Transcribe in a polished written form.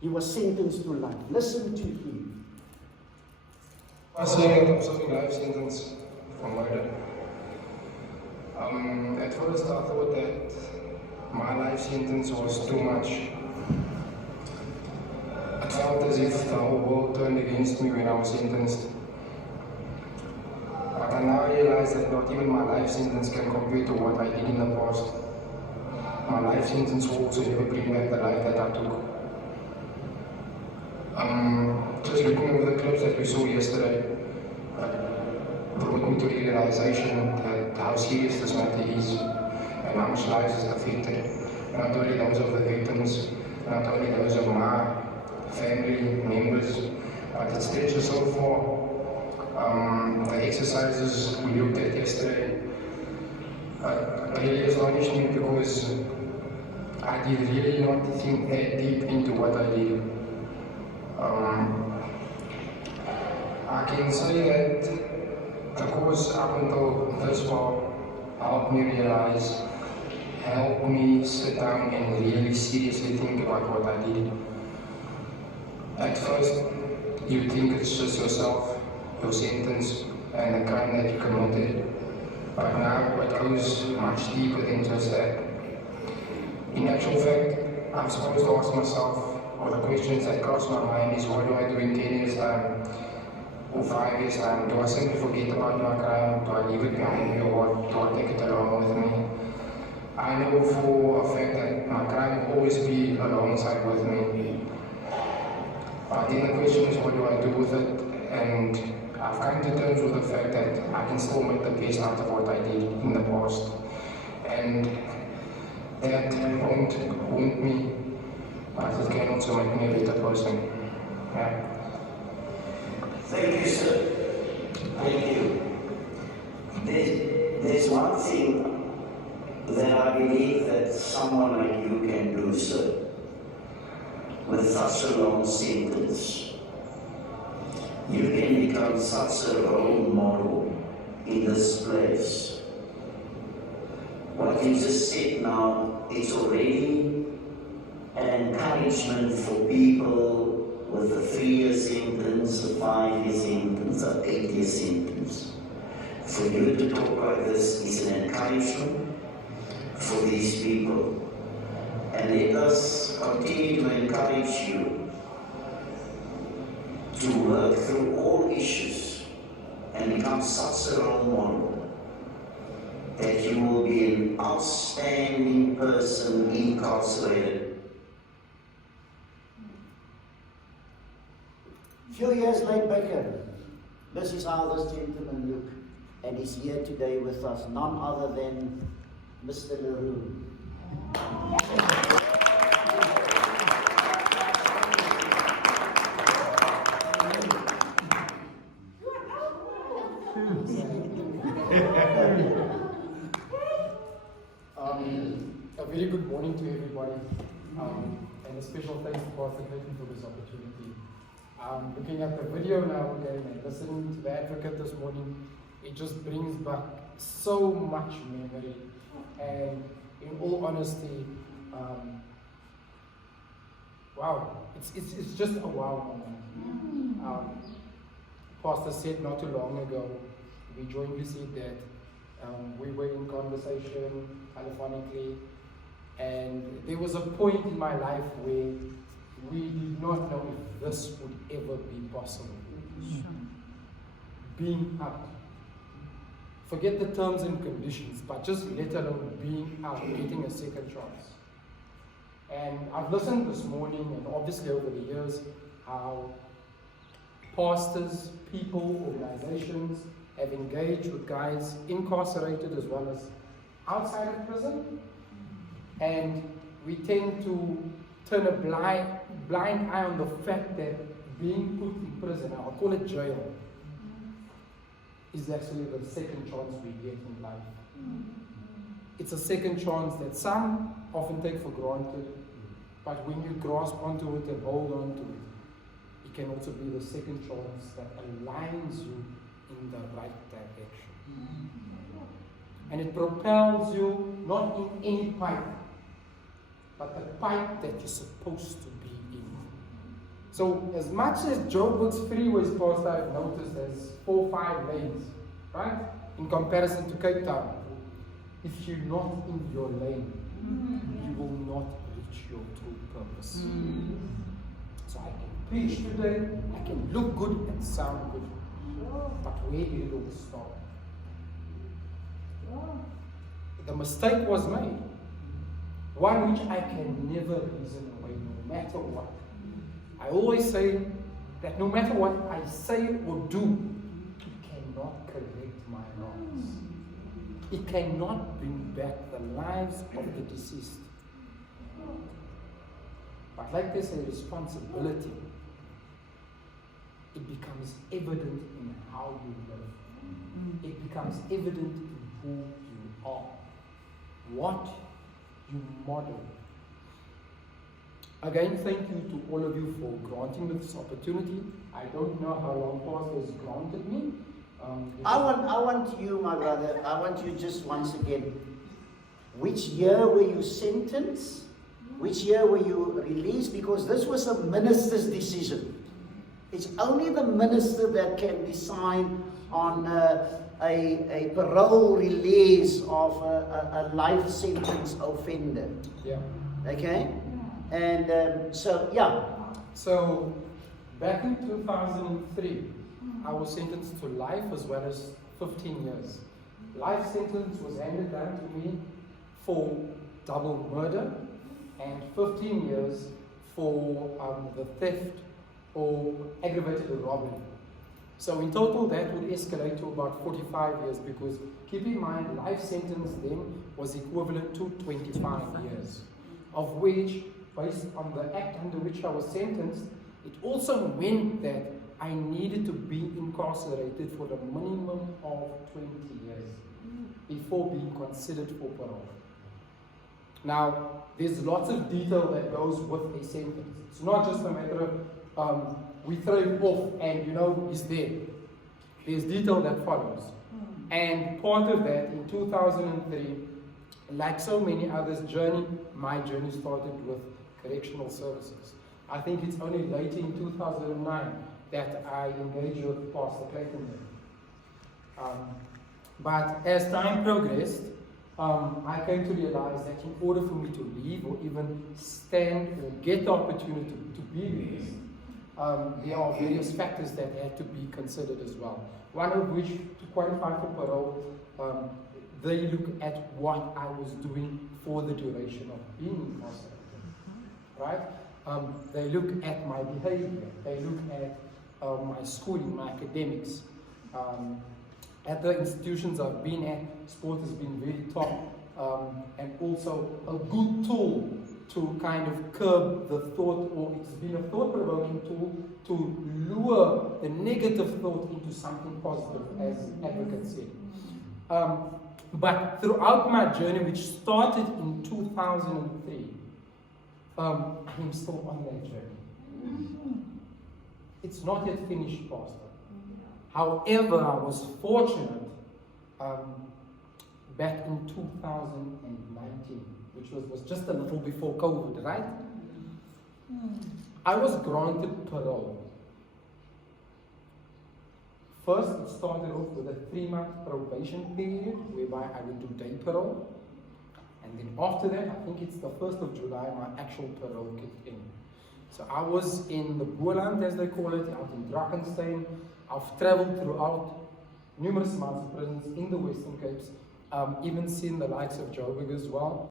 He was sentenced to life. Listen to him. I was saying that I'm serving life sentence for murder. At first I thought that my life sentence was too much. It felt as if the whole world turned against me when I was sentenced. But I now realize that not even my life sentence can compare to what I did in the past. My life sentence will also never bring back the life that I took. Just looking over the clips that we saw yesterday, brought me to realization that how serious this matter is and how much lives is affected. Not only those of the victims, not only those of my family members, but it stretches so far. The exercises we looked at yesterday really astonished me because I did really not think that deep into what I did. I can say that the course up until this far helped me realize, helped me sit down and really seriously think about what I did. At first, you think it's just yourself, your sentence, and the crime that you committed. But now it goes much deeper than just that. In actual fact, I'm supposed to ask myself, or the questions that cross my mind is, what do I do in 10 years' time? Or 5 years' time? Do I simply forget about my crime? Do I leave it behind me, or what? Do I take it along with me? I know for a fact that my crime will always be alongside with me. But then the question is, what do I do with it? And I've come to terms with the fact that I can still make the best out of what I did in the past. And that won't haunt me, but it can also make me a better person. Yeah. Thank you, sir. Thank you. There's one thing that I believe that someone like you can do, sir, with such a long sentence. You can become such a role model in this place. What you just said now, it's already an encouragement for people with a 3-year sentence, a 5-year sentence, a 8-year sentence. For you to talk like this is an encouragement for these people. And let us continue to encourage you to work through all issues and become such a role model that you will be an outstanding person incarcerated. Few years later, this is how this gentleman looked, and he's here today with us, none other than Mr. Roux. A very good morning to everybody, and a special thanks to Pastor Clayton for this opportunity. Looking at the video now again and listening to the advocate this morning, it just brings back so much memory. And in all honesty, wow, it's just a wow moment. Pastor said not too long ago, we jointly said that we were in conversation telephonically, and there was a point in my life where we did not know if this would ever be possible. Being out. Forget the terms and conditions, but just let alone being out, getting a second chance. And I've listened this morning, and obviously over the years, how pastors, people, organizations have engaged with guys incarcerated as well as outside of prison. And we tend to turn a blind eye on the fact that being put in prison, I'll call it jail, is actually the second chance we get in life. It's a second chance that some often take for granted, but when you grasp onto it and hold on to it, it can also be the second chance that aligns you in the right direction. And it propels you not in any pipe, but the pipe that you're supposed to be in. So as much as Joburg's freeways past I've noticed there's 4-5 lanes, right? In comparison to Cape Town. If you're not in your lane, you will not reach your true purpose. So I can preach today, I can look good and sound good. But where did it all start? The mistake was made. One which I can never reason away, no matter what. I always say that no matter what I say or do, it cannot correct my wrongs. It cannot bring back the lives of the deceased. But like there's a responsibility, it becomes evident in how you live. It becomes evident in who you are, what you model. Again, thank you to all of you for granting me this opportunity. I don't know how long Pastor has granted me. I want you, my brother, I want you just once again. Which year were you sentenced? Which year were you released? Because this was a minister's decision. It's only the minister that can decide on a parole release of a life sentence offender. Yeah. Okay? And so, yeah. So, back in 2003, I was sentenced to life as well as 15 years. Life sentence was handed down to me for double murder and 15 years for the theft or aggravated robbery. So in total that would escalate to about 45 years because keep in mind life sentence then was equivalent to 25 years, of which based on the act under which I was sentenced, it also meant that I needed to be incarcerated for the minimum of 20 years before being considered for parole. Now, there's lots of detail that goes with a sentence. It's not just a matter of we throw him off and he's there. There's detail that follows. And part of that, in 2003, like so many others' journey, my journey started with correctional services. I think it's only later in 2009 that I engaged with Pastor Clayton there. But as time progressed, I came to realize that in order for me to leave or even stand or get the opportunity to be released, there are various factors that had to be considered as well. One of which, to qualify for parole, they look at what I was doing for the duration of being incarcerated, right? They look at my behavior, they look at my schooling, my academics. At the institutions I've been at, sport has been very top, and also a good tool to kind of curb the thought, or it's been a thought-provoking tool to lure the negative thought into something positive, as advocates said. But throughout my journey, which started in 2003, I'm still on that journey. It's not yet finished, Pastor. However, I was fortunate back in 2019, which was just a little before COVID, right? I was granted parole. First, it started off with a 3-month probation period, whereby I would do day parole. And then after that, I think it's the 1st of July, my actual parole kicked in. So I was in the Boerland, as they call it, out in Drakensberg. I've traveled throughout numerous amounts of prisons in the Western Capes, even seen the likes of Joburg as well.